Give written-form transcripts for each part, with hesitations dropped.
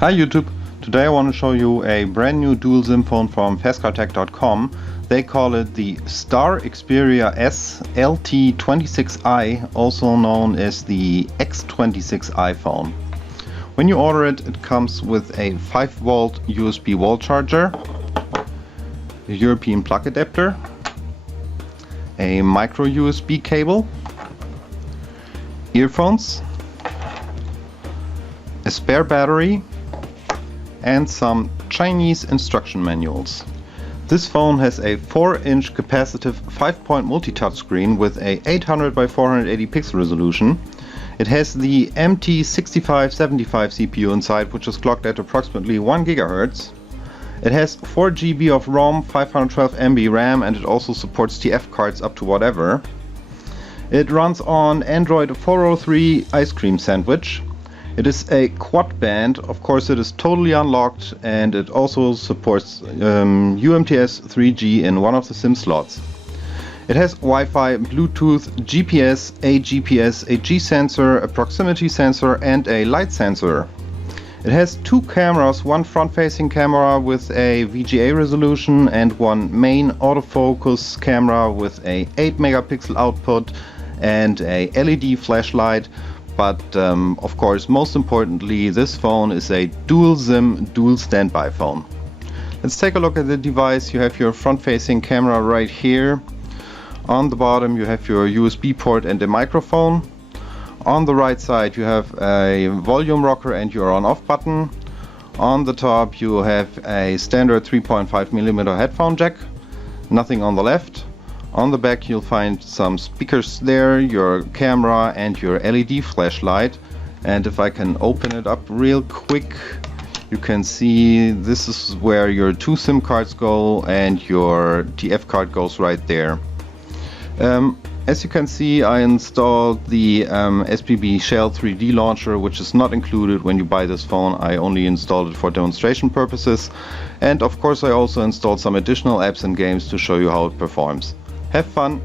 Hi YouTube! Today I want to show you a brand new dual SIM phone from Fastcardtech.com. They call it the Xperia S LT26i, also known as the X26i phone. When you order it, it comes with a 5V USB wall charger, a European plug adapter, a micro USB cable, earphones, a spare battery, and some Chinese instruction manuals. This phone has a 4-inch capacitive 5-point multi-touch screen with a 800 by 480 pixel resolution. It has the MT6575 CPU inside, which is clocked at approximately 1 GHz. It has 4 GB of ROM, 512 MB RAM, and it also supports TF cards up to whatever. It runs on Android 403 Ice Cream Sandwich. It is a quadband, of course it is totally unlocked, and it also supports UMTS 3G in one of the SIM slots. It has Wi-Fi, Bluetooth, GPS, AGPS, a G sensor, a proximity sensor, and a light sensor. It has 2 cameras, one front-facing camera with a VGA resolution and one main autofocus camera with a 8 megapixel output and a LED flashlight. But of course, most importantly, this phone is a dual SIM, dual standby phone. Let's take a look at the device. You have your front-facing camera right here. On the bottom you have your USB port and a microphone. On the right side you have a volume rocker and your on-off button. On the top you have a standard 3.5mm headphone jack. Nothing on the left. On the back you'll find some speakers there, your camera and your LED flashlight. And if I can open it up real quick, you can see this is where your 2 SIM cards go and your TF card goes right there. As you can see, I installed the SPB Shell 3D launcher, which is not included when you buy this phone. I only installed it for demonstration purposes. And of course I also installed some additional apps and games to show you how it performs. Have fun!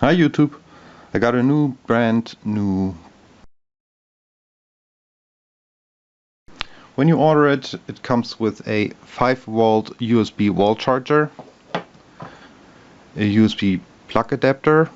Hi YouTube, I got a brand new. When you order it, it comes with a 5-volt USB wall charger, a USB plug adapter,